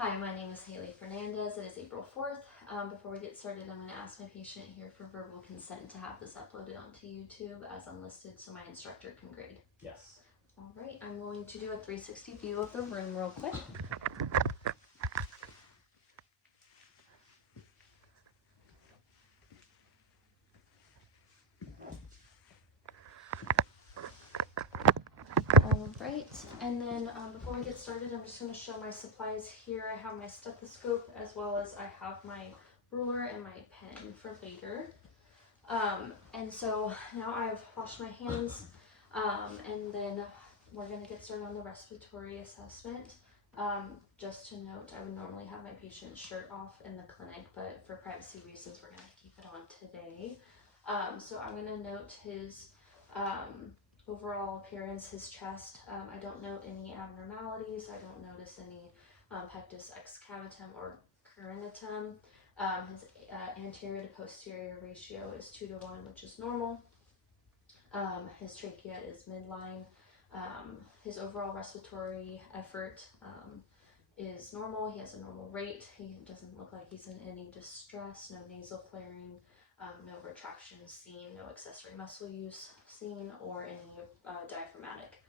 Hi, my name is Haley Fernandez. It is April 4th. Before we get started, I'm going to ask my patient here for verbal consent to have this uploaded onto YouTube as unlisted so my instructor can grade. Yes. All right, I'm going to do a 360 view of the room real quick. All right, and then before we get started, I'm just going to show my supplies here. I have my stethoscope as well as I have my ruler and my pen for later. And so now I've washed my hands, and then we're going to get started on the respiratory assessment. Just to note, I would normally have my patient's shirt off in the clinic, but for privacy reasons, we're going to keep it on today. So I'm going to note his overall appearance, his chest. I don't note any abnormalities. I don't notice any pectus excavatum or carinatum. His anterior to posterior ratio is 2:1, which is normal. His trachea is midline. His overall respiratory effort is normal. He has a normal rate. He doesn't look like he's in any distress, no nasal flaring, no retraction seen, no accessory muscle use seen, or any diaphragmatic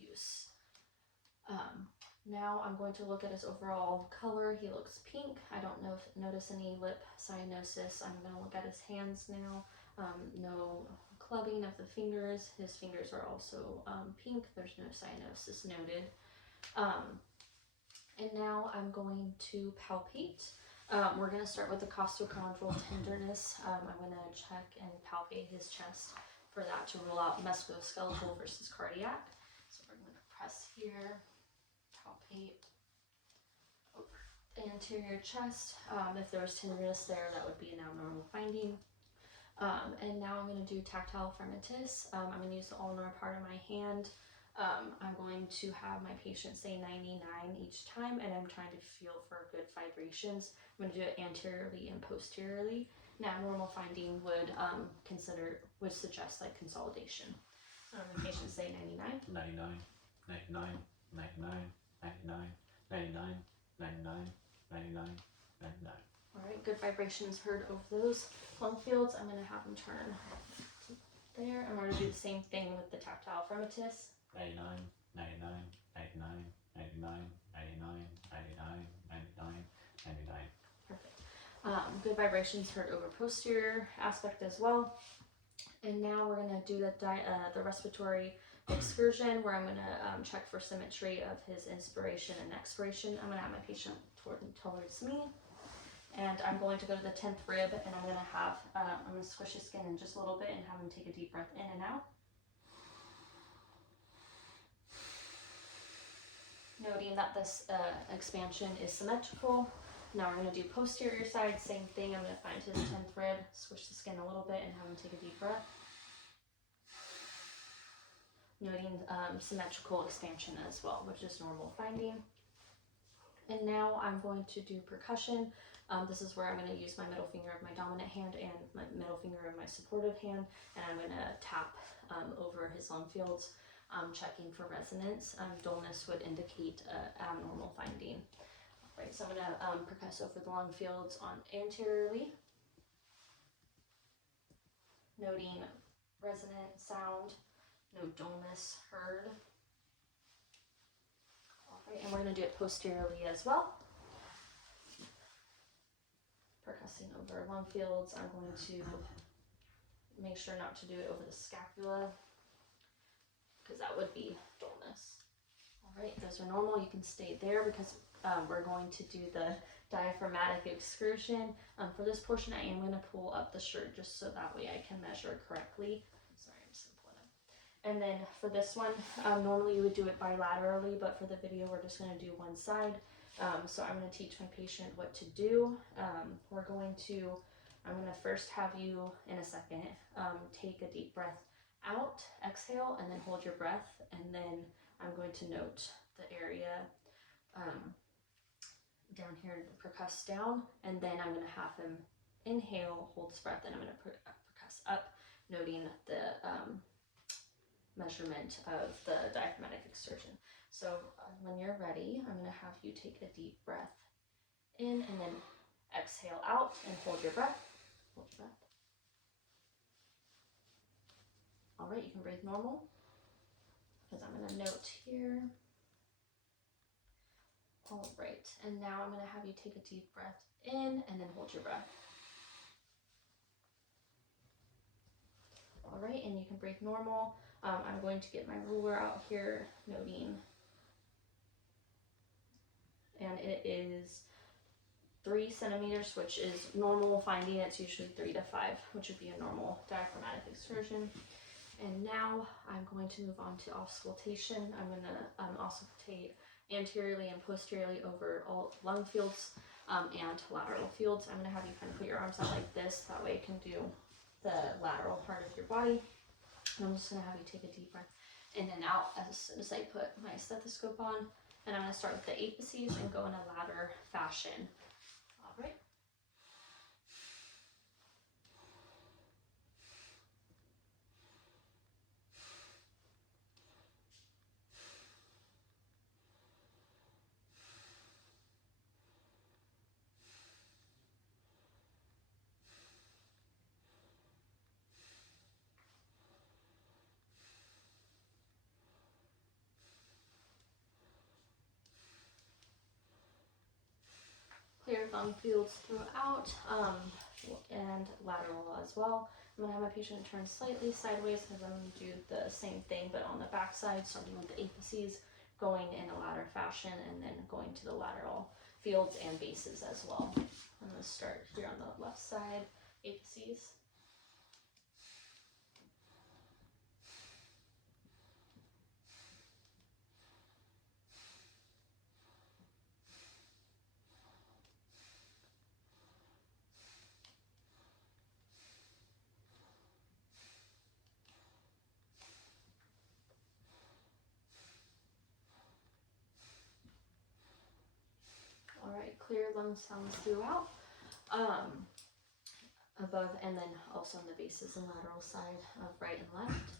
use. Now I'm going to look at his overall color. He looks pink. I don't notice any lip cyanosis. I'm going to look at his hands now. No clubbing of the fingers. His fingers are also pink. There's no cyanosis noted. And now I'm going to palpate. We're going to start with the costochondral tenderness. I'm going to check and palpate his chest for that to rule out musculoskeletal versus cardiac. So we're going to press here, palpate over the anterior chest. If there was tenderness there, that would be an abnormal finding. And now I'm going to do tactile fremitus. I'm going to use the ulnar part of my hand. I'm going to have my patient say 99 each time, and I'm trying to feel for good vibrations. I'm going to do it anteriorly and posteriorly. Now, normal finding would suggest like consolidation. So the patient say 99. 99, 99, 99, 99, 99, 99, 99, 99. All right, good vibrations heard over those lung fields. I'm going to have them turn there, and we're going to do the same thing with the tactile fremitus. 99, 99, 99, 99, 99, 99, 99, 99. Perfect. Good vibrations heard over posterior aspect as well. And now we're going to do the respiratory excursion, where I'm going to check for symmetry of his inspiration and expiration. I'm going to have my patient towards me, and I'm going to go to the 10th rib, and I'm going to squish his skin in just a little bit and have him take a deep breath in and out. Noting that this expansion is symmetrical. Now we're going to do posterior side, same thing. I'm going to find his 10th rib, squish the skin a little bit, and have him take a deep breath. Noting symmetrical expansion as well, which is normal finding. And now I'm going to do percussion. This is where I'm going to use my middle finger of my dominant hand and my middle finger of my supportive hand, and I'm going to tap over his lung fields. Checking for resonance. Dullness would indicate abnormal finding. All right, so I'm going to percuss over the lung fields on anteriorly, noting resonant sound, no dullness heard. All right, and we're going to do it posteriorly as well. Percussing over lung fields. I'm going to make sure not to do it over the scapula, because that would be dullness. All right, those are normal. You can stay there because we're going to do the diaphragmatic excursion. For this portion, I am going to pull up the shirt just so that way I can measure correctly. Sorry, I'm just going to pull it up. And then for this one, normally you would do it bilaterally, but for the video, we're just going to do one side. So I'm going to teach my patient what to do. I'm going to first have you, in a second, take a deep breath out, exhale, and then hold your breath, and then I'm going to note the area down here, percuss down, and then I'm going to have him inhale, hold his breath, and I'm going to percuss up, noting the measurement of the diaphragmatic exertion. So when you're ready, I'm going to have you take a deep breath in and then exhale out and hold your breath. Hold your breath. All right, you can breathe normal because I'm going to note here. All right, and now I'm going to have you take a deep breath in and then hold your breath. All right, and you can breathe normal. I'm going to get my ruler out here, noting, and it is 3 centimeters, which is normal finding. It's usually 3 to 5, which would be a normal diaphragmatic excursion. And now I'm going to move on to auscultation. I'm going to auscultate anteriorly and posteriorly over all lung fields and lateral fields. I'm going to have you kind of put your arms out like this. That way you can do the lateral part of your body. And I'm just going to have you take a deep breath in and out as soon as I put my stethoscope on. And I'm going to start with the apices and go in a ladder fashion. All right. Clear lung fields throughout and lateral as well. I'm going to have my patient turn slightly sideways because I'm going to do the same thing but on the back side, starting with the apices, going in a ladder fashion, and then going to the lateral fields and bases as well. I'm going to start here on the left side, apices. All right, clear lung sounds throughout, above and then also on the bases and lateral side of right and left.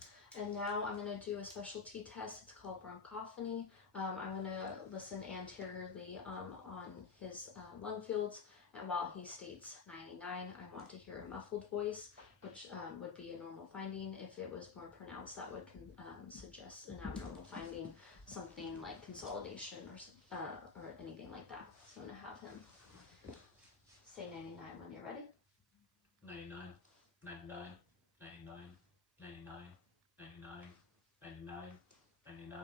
And now I'm going to do a specialty test. It's called bronchophony. I'm going to listen anteriorly on his lung fields, and while he states 99, I want to hear a muffled voice, which would be a normal finding. If it was more pronounced, that would suggest an abnormal finding, something like consolidation or anything like that. So I'm going to have him say 99 when you're ready. 99, 99, 99, 99, 99, 99, 99,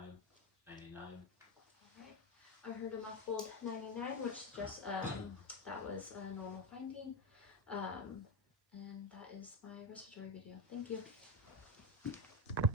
99. All right. I heard a muffled 99, which suggests that was a normal finding. And that is my respiratory video. Thank you.